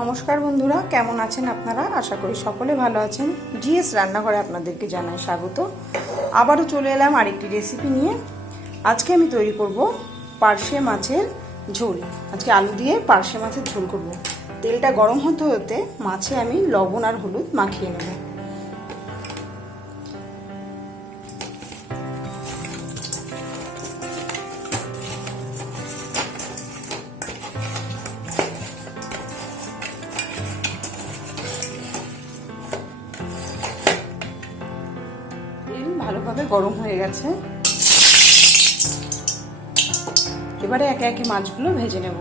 নমস্কার বন্ধুরা, কেমন আছেন আপনারা? আশা করি সকলে ভালো আছেন। জিএস রান্নাঘরে আপনাদেরকে জানাই স্বাগত। আবারও চলে এলাম আরেকটি রেসিপি নিয়ে। আজকে আমি তৈরি করব পার্শে মাছের ঝোল। আজকে আলু দিয়ে পার্শে মাছের ঝোল করব। তেলটা গরম হতে হতে মাছে আমি লবণ আর হলুদ মাখিয়ে নেব। ভালোভাবে গরম হয়ে গেছে। এবারে একে একে মাছগুলো ভেজে নেব।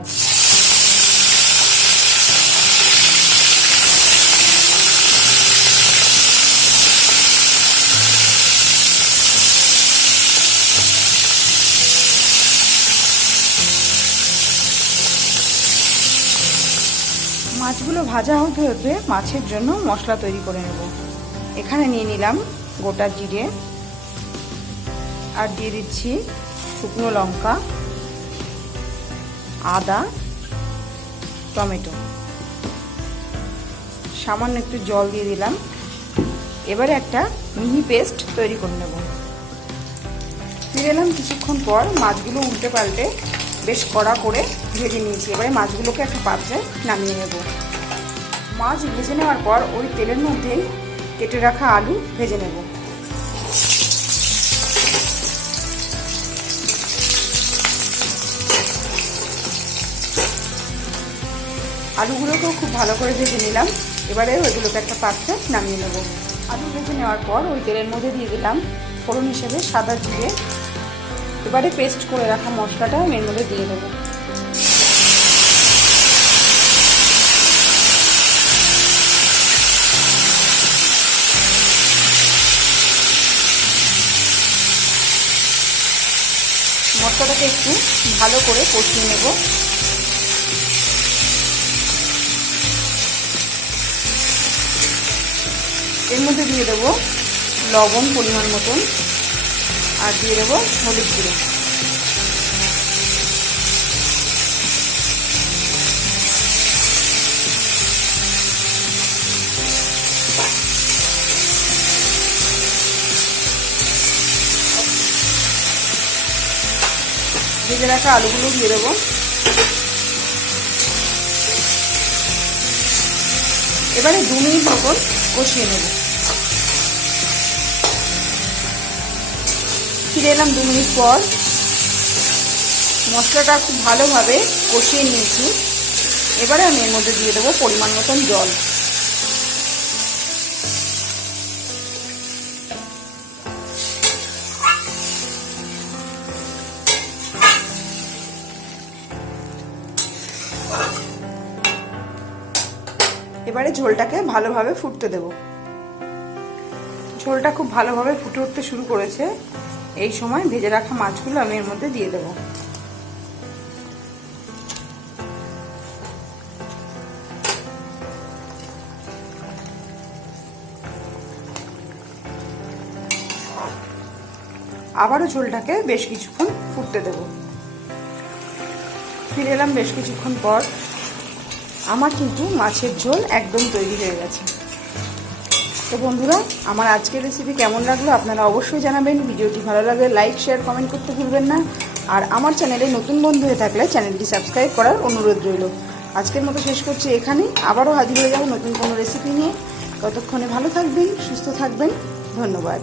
মাছগুলো ভাজা হতে হতে মাছের জন্য মশলা তৈরি করে নেব। এখানে নিয়ে নিলাম গোটা জিরে, আর দিয়ে দিচ্ছি শুকনো লঙ্কা, আদা, টমেটো, সামান্য একটু জল দিয়ে দিলাম। এবারে একটা মিহি পেস্ট তৈরি করে নেব। ফিরে এলাম কিছুক্ষণ পর। মাছগুলো উল্টে পাল্টে বেশ কড়া করে ভেজে নিয়েছি। এবারে মাছগুলোকে একটা পাত্রে নামিয়ে নেব। মাছ ভেজে নেওয়ার পর ওই তেলের মধ্যেই কেটে রাখা আলু ভেজে নেব। আলুগুলোকেও খুব ভালো করে ভেজে নিলাম। এবারে ওইগুলোকে একটা পাত্রে নামিয়ে নেব। আলু ভেজে নেওয়ার পর ওই তেলের মধ্যে দিয়ে দিলাম ফোড়ন হিসেবে সাদা জিরে। এবারে পেস্ট করে রাখা মশলাটা এর মধ্যে দিয়ে দেবো। মশলাটাকে একটু ভালো করে কষিয়ে নেব। এর মধ্যে দিয়ে দেবো লবণ পরিমাণ মতন, আর দিয়ে দেবো হলুদ গুঁড়ো। ভেজে রাখা আলুগুলো দিয়ে দেবো। এবারে 2 মিনিট মতন কষিয়ে নেব। ফিরে এলাম 2 মিনিট পর। মশলাটা খুব ভালোভাবে কষিয়ে নিয়েছি। এবারে আমি এর মধ্যে দিয়ে দেবো পরিমাণ মতন জল। এবারে ঝোলটাকে ভালোভাবে ফুটতে দেব। ঝোলটা খুব ভালোভাবে ফুটে উঠতে শুরু করেছে। এই সময় ভেজে রাখা মাছগুলো আমি এর মধ্যে দিয়ে দেব। আবারও ঝোলটাকে বেশ কিছুক্ষণ ফুটতে দেব। ফিরে এলাম বেশ কিছুক্ষণ পর। আমার কিন্তু মাছের ঝোল একদম তৈরি হয়ে গেছে। তো বন্ধুরা, আমার আজকের রেসিপি কেমন লাগলো আপনারা অবশ্যই জানাবেন। ভিডিওটি ভালো লাগলে লাইক, শেয়ার, কমেন্ট করতে ভুলবেন না। আর আমার চ্যানেলে নতুন বন্ধু হয়ে থাকলে চ্যানেলটি সাবস্ক্রাইব করার অনুরোধ রইল। আজকের মতো শেষ করছি এখানেই। আবারও হাজির হয়ে যাব নতুন কোনো রেসিপি নিয়ে। ততক্ষণে ভালো থাকবেন, সুস্থ থাকবেন। ধন্যবাদ।